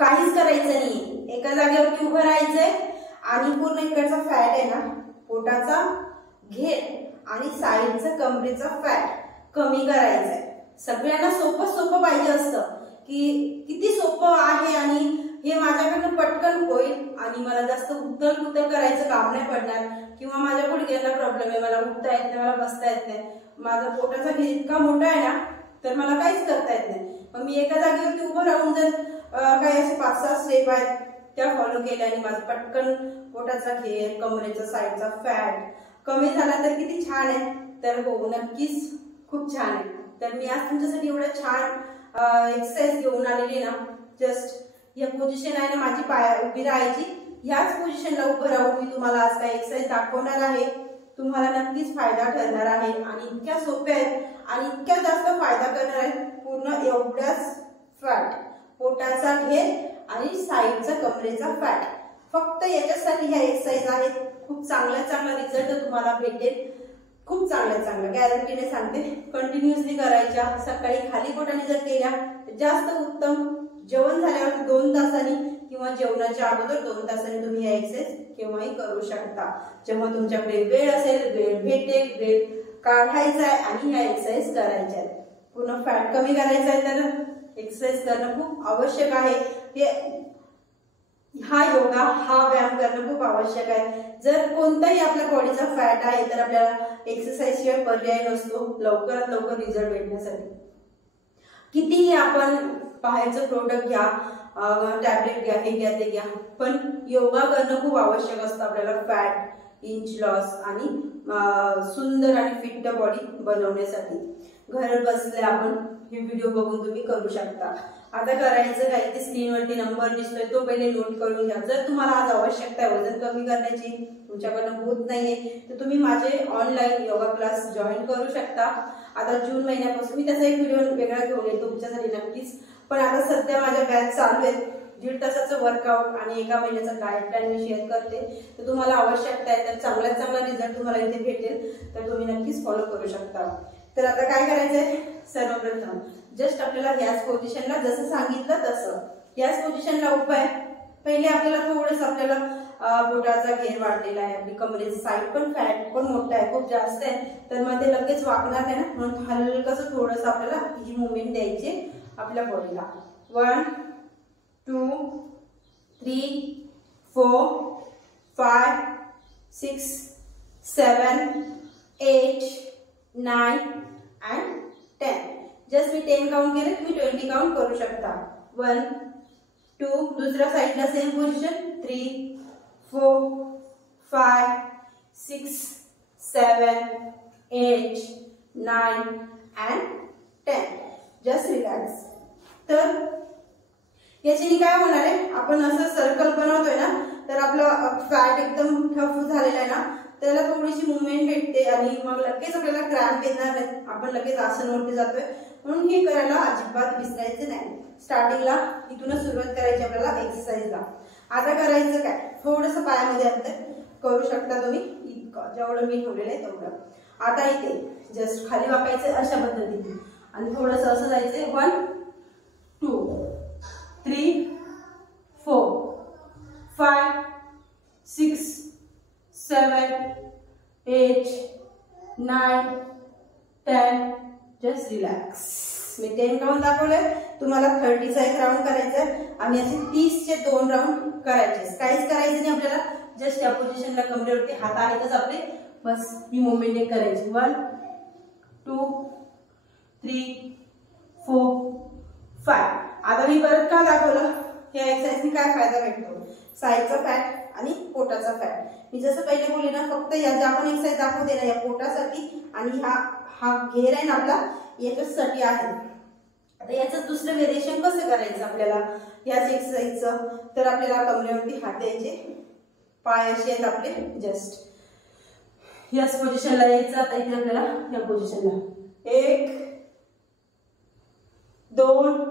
काहीच करायचं नाही, एका जागेवरती उभं राहायचंय आणि पूर्ण इकडचा फॅट आहे ना, पोटाचा घेर आणि साईडचा कमरेचा फॅट कमी करायचंय. सगळ्यांना सोपं सोपं पाहिजे असतं की किती सोपं आहे आणि हे माझ्याकडनं पटकन होईल आणि मला जास्त उतल पुतल करायचं काम नाही पडणार किंवा माझ्या गुडघ्याला प्रॉब्लेम आहे, मला उठता येत नाही, मला बसता येत नाही, माझा पोटाचा घेर इतका मोठा आहे ना तर मला काहीच करता येत नाही. मग मी एका जागेवरती उभं राहून जर काही असे 5-6 स्टेप आहेत त्या फॉलो केल्या आणि माझं पटकन पोटाचा घेर, कमरेचा साईडचा फॅट कमी झाला तर किती छान आहे. तर हो, नक्कीच खूप छान आहे. तर मी आज तुमच्यासाठी एवढं छान एक्सरसाइज घेऊन आलेली ना. जस्ट या पोझिशन आहे ना माझी पाय उभी राहायची, ह्याच पोझिशनला उभं राहून मी तुम्हाला आज काही एक्सरसाइज दाखवणार आहे. तुम्हाला नक्कीच फायदा ठरणार आहे आणि इतक्या सोप्या आहेत आणि इतक्या जास्त फायदा करणार आहेत. पूर्ण एवढ्याच फॅट, पोटाचा घेर आणि साईडचा कमरेचा फॅट, फक्त याच्यासाठी ह्या एक्सरसाइज आहेत. खूप चांगला रिझल्ट तुम्हाला भेटेल, खूप चांगला गॅरंटीने सांगते. कंटिन्युअसली करायच्या. सकाळी खाली पोटाने जर केल्या तर जास्त उत्तम. जेवण झाल्यावर 2 तासांनी किंवा जेवणाच्या अगोदर 2 तासांनी तुम्ही या एक्सरसाइज केव्हाही करू शकता. जेव्हा तुमच्याकडे वेळ असेल, वेळ भेटेल, वेळ काढायचा आहे आणि ह्या एक्सरसाइज करायच्या आहेत. पूर्ण फॅट कमी करायचा आहे तर एक्सरसाइज करणं खूप आवश्यक आहे. हा योगा, हा व्यायाम करणं खूप आवश्यक आहे. जर कोणताही आपल्या बॉडीचा फॅट आहे तर आपल्याला एक्सरसाइज शिवाय पर्याय नसतो लवकरात लवकर रिझल्ट भेटण्यासाठी. कितीही आपण बाहेरचं प्रोडक्ट घ्या, टॅबलेट घ्या, हे घ्या, ते घ्या, पण योगा करणं खूप आवश्यक असतं आपल्याला फॅट इंच लॉस आणि सुंदर आणि फिट बॉडी बनवण्यासाठी. घर बसल्या आपण हे व्हिडिओ बघून तुम्ही करू शकता. आता करायचं काय, ते स्क्रीनवरती नंबर दिसतोय तो पहिले नोट करून घ्या. जर तुम्हाला आज आवश्यकता आहे वजन कमी करण्याची, तुमच्याकडनं होत नाहीये तर तुम्ही माझे ऑनलाईन योगा क्लास जॉईन करू शकता. आता जून महिन्यापासून मी त्याचा एक व्हिडिओ वेगळा घेऊन येतो तुमच्यासाठी नक्कीच. पण आता सध्या माझ्या बॅच चालू आहेत. 1.5 तासाचं वर्कआउट आणि 1 महिन्याचा डाएट प्लॅन मी शेअर करते. तर तुम्हाला आवश्यकता आहे तर चांगल्यात चांगला रिझल्ट तुम्हाला इथे भेटेल तर तुम्ही नक्कीच फॉलो करू शकता. तर आता काय करायचंय, सर्वप्रथम जस्ट आपल्याला याच पोझिशनला जसं सांगितलं तसं याच पोझिशनला उभं आहे. पहिले आपल्याला थोडंसं आपल्याला पोटाचा घेर वाढलेला आहे, आपली कमरेची साईड पण फॅट पण मोठा आहे, खूप जास्त आहे, तर मग ते लगेच वाकणार नाही ना, म्हणून हलकसं थोडंसं आपल्याला ही मुवमेंट द्यायची आपल्या बॉडीला. 1 2 3 4 5 6 7 8 9 and 10. जस्ट मी 10 काउंट केले, तुम्ही 20 काउंट करू शकता. 1 2, दुसऱ्या साईडला same position, 3 4 5 6 7 8 9 and 10. Just relax. तर याच्याने काय होणार आहे, आपण असं सर्कल बनवतोय ना तर आपलं फॅट एकदम ठफ झालेला आहे ना, त्याला थोडीशी मुवमेंट भेटते आणि मग लगेच आपल्याला क्रॅम्प येणार नाही, आपण लगेच आसनवरती जातोय. म्हणून हे करायला अजिबात विसरायचं नाही. स्टार्टिंगला इथूनच सुरुवात करायची आपल्याला एक्सरसाइजला. आता करायचं काय, थोडंसं पायामध्ये अंतर करू शकता तुम्ही, इतकं जेवढं मी ठेवलेलं आहे तेवढं. आता इथे जस्ट खाली वाकायचं अशा पद्धतीने आणि थोडंसं असं जायचंय. 1 2 3 4 5 6 7 8 9 10. Just relax. मी 10 राऊंड दाखवले, तुम्हाला 30चा एक राऊंड करायचा आणि असे 30चे 2 राऊंड करायचे. काहीच करायचं नाही आपल्याला, जस्ट या पोझिशनला कमरेवरती हात आहेतच आपले, बस ही मुवमेंट एक करायची. 1 2 3 4 5. आता मी परत का दाखवलं, या एक्सरसाइजने काय फायदा भेटतो, साईडचा फॅट आणि पोटाचा फॅट. मी जसं पहिले बोलले ना, फक्त या ज्या आपण एक्सरसाइज दाखवते ना या पोटासाठी आणि हा घेर आहे ना आपला याच्यासाठी आहे. आता याचं दुसरं व्हेरिएशन कसं करायचं आपल्याला याच एक्सरसाइजचं, तर आपल्याला कमरेवरती हात द्यायचे, पाय असे आहेत आपले, जस्ट याच पोझिशनला यायचं. आता इथे आपल्याला या पोझिशनला 1 2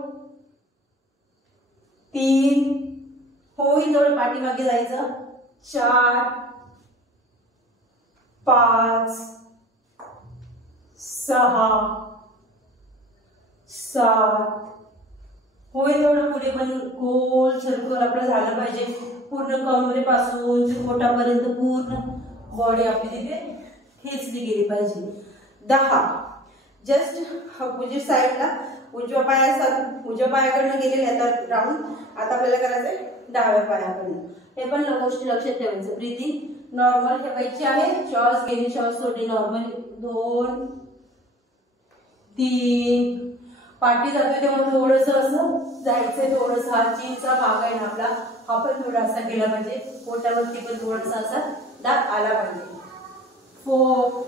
3 होईल थोडं पाठीमागे जायचं, 4 5 6 7 होईल तेवढं पुढे पण गोल सर्कल आपलं झालं पाहिजे, पूर्ण कमरेपासून पोटापर्यंत पूर्ण बॉडी आपली तिथे खेचली गेली पाहिजे. 10. जस्ट अपोजिट साईडला उजव्या पायाकडनं गेलेले आता राऊंड. आता आपल्याला करायचंय डाव्या पायाकडनं. हे पण गोष्टी लक्षात ठेवायचं. ब्रीथिंग नॉर्मल ठेवायची आहे. श्वास गेली श्वास सोडली नॉर्मल. 2 3. पाठी जातोय तेव्हा थोडंसं असं जायचंय, थोडंसं हा चीनचा भाग आहे ना आपला, हा पण थोडासा गेला पाहिजे. पोटावरती पण थोडासा असा दाब आला पाहिजे. 4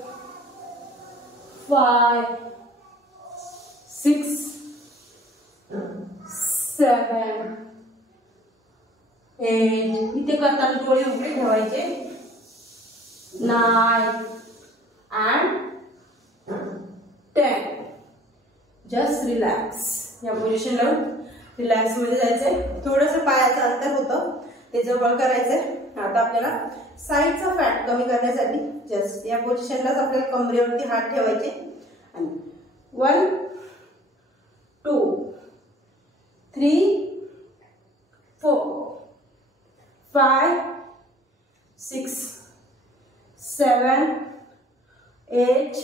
5 6 7 8. इथे करताना डोळे उघडे ठेवायचे. 9 and 10. Just relax. या पोझिशनला रिलॅक्स मध्ये जायचंय. थोडंसं पायाचं अंतर होतं ते जवळ करायचंय. आता आपल्याला साईडचा फॅट कमी करण्यासाठी जस्ट या पोझिशनलाच आपल्याला कमरेवरती हात ठेवायचे आणि 1 2 3 4 5 6 7 8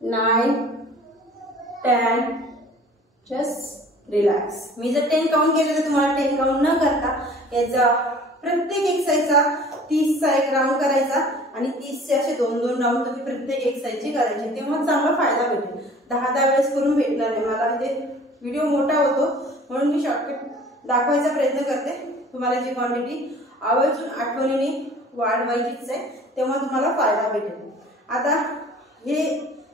9 10. Just relax. मी जर 10 काउंट केले तर तुम्हाला 10 काउंट न करता याचा प्रत्येक एक्सरसाइजचा 30चा एक राऊंड करायचा आणि 30चे असे 2-2 राऊंड तुम्ही प्रत्येक एक्सरसाइजचे करायचे. तेव्हा चांगला फायदा भेटेल. 10-10 वेळेस करून भेटणार नाही. मला इथे व्हिडिओ मोठा होतो म्हणून मी शॉर्टकट दाखवायचा प्रयत्न करते. तुम्हाला जी क्वांटिटी आवर्जून आठवणीने वाढवायचीच आहे तेव्हा तुम्हाला फायदा भेटेल. आता हे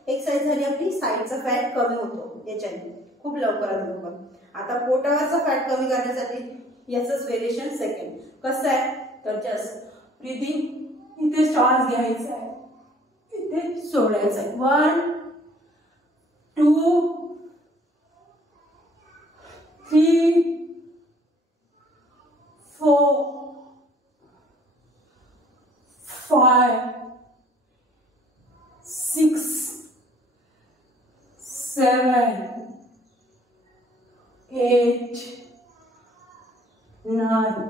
एक्सरसाइज झाली आपली. साईडचा फॅट कमी होतो याच्याने खूप लवकरात लवकर. आता पोटावरचा फॅट कमी करण्यासाठी याचंच व्हेरिएशन सेकंड. कसं आहे तर जस्ट ब्रीथिंग. इथे श्वास घ्यायचा आहे, इथे सोडायचा आहे. 1 2 3 4 5 6 7 8 9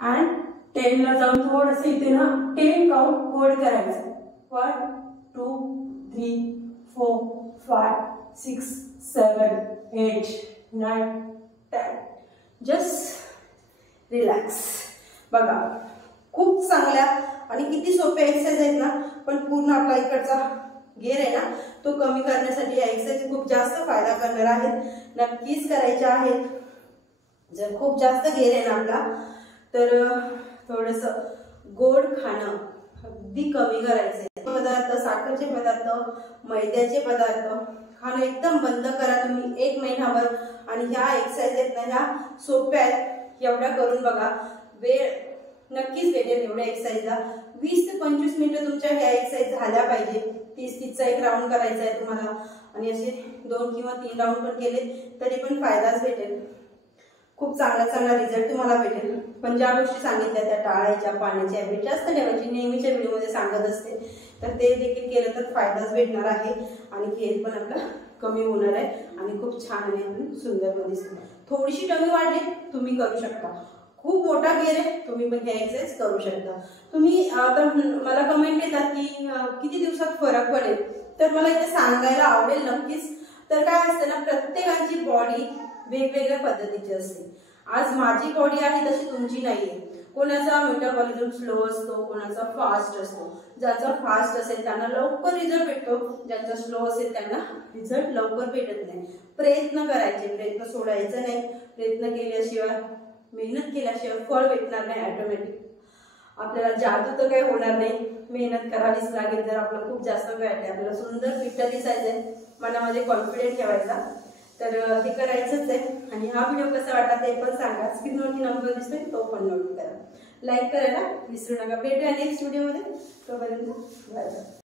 and 10 ला जाऊन थोडंसं इथे ना 10 काउंट होल्ड करायचं. 1 2 3 4 5 6 7 8 9 10. Just relax. बघा खूप चांगल्या आणि किती सोप्या एक्सरसाइज आहेत ना, पण पूर्ण आपला इकडचा गेअर आहे ना तो कमी करण्यासाठी या एक्सरसाइज खूप जास्त फायदा करणार आहेत. नक्कीच करायच्या आहेत. जर खूप जास्त गेअर आहे ना आपला तर थोडंसं गोड खाणं अगदी कमी करायचं. पदार्थ, साखरेचे पदार्थ, मैद्याचे पदार्थ खाणं एकदम बंद करा तुम्ही 1 महिनाभर. आणि ह्या एक्सरसाइज आहेत ना ह्या सोप्या आहेत. एवढ्या करून बघा. वेळ नक्कीच भेटेल एवढ्या एक्सरसाइजला. 20 ते 25 मिनिटं तुमच्या ह्या एक्सरसाइज झाल्या पाहिजे. 30-30चा एक राऊंड करायचा आहे तुम्हाला आणि असे 2 किंवा 3 राऊंड पण केले तरी पण फायदाच भेटेल. खूप चांगला रिझल्ट तुम्हाला भेटेल. पण ज्या गोष्टी सांगितल्या त्या टाळायच्या. पाण्याची हॅबिट जास्त ठेवायची. नेहमीच्या व्हिडिओमध्ये सांगत असते तर ते देखील केलं तर फायदाच भेटणार आहे आणि गेअर पण आपला कमी होणार आहे आणि खूप छान आणि आपण सुंदर दिसतो. थोडीशी कमी वाढली तुम्ही करू शकता. खूप मोठा गेअर आहे तुम्ही पण हे एक्सरसाइज करू शकता. तुम्ही आता मला कमेंट येतात की किती दिवसात फरक पडेल, तर मला इथे सांगायला आवडेल नक्कीच. तर काय असते ना प्रत्येकाची बॉडी वेगवेगळ्या पद्धतीची असते. आज माझी बॉडी आहे तशी तुमची नाहीये. कोणाचा मेटाबॉलिझम स्लो असतो, कोणाचा फास्ट असतो. ज्याचा फास्ट असेल त्यांना लवकर रिझल्ट भेटतो, ज्यांचा स्लो असेल त्यांना रिझल्ट लवकर भेटत नाही. प्रयत्न करायचे, प्रयत्न सोडायचा नाही. प्रयत्न केल्याशिवाय, मेहनत केल्याशिवाय फळ भेटणार नाही ऑटोमॅटिक. आपल्याला जादू तर काही होणार नाही. मेहनत करावीच लागेल. जर आपलं खूप जास्त फॅट आहे, आपल्याला सुंदर फिट दिसायचंय, मनामध्ये कॉन्फिडन्स ठेवायचा, तर हे करायचंच आहे. आणि हा व्हिडिओ कसा वाटला ते पण सांगा. स्क्रीनवरती नंबर दिसतोय तो पण नोट करा. लाईक करायला विसरू नका. भेटूया नेक्स्ट व्हिडिओमध्ये. तोपर्यंत बाय बाय.